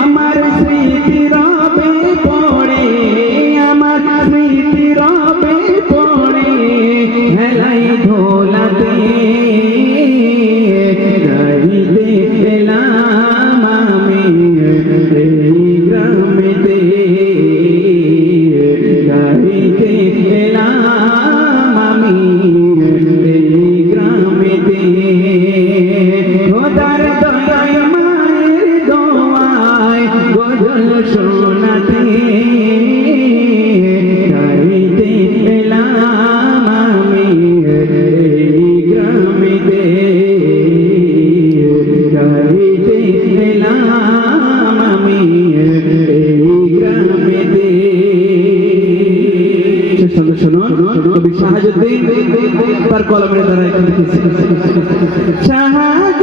আমার স্মৃতি রবে পড়ে, আমার স্মৃতি রবে পড়ে, হেলাই ধোলাতে গাইতে এলাম আমি এই গ্রামেতে, গাইতে এলাম আমি এই গ্রামেতে। খোদার দয়ায় মায়ের দোয়ায় গজল শোনাতে গাইতে এলাম আমি এই গ্রামেতে, গাইতে এলাম আমি এই গ্রামেতে। শুনুন কবি শাহাবুদ্দিন তার কলমের দ্বারা লিখেছেন। শাহাদ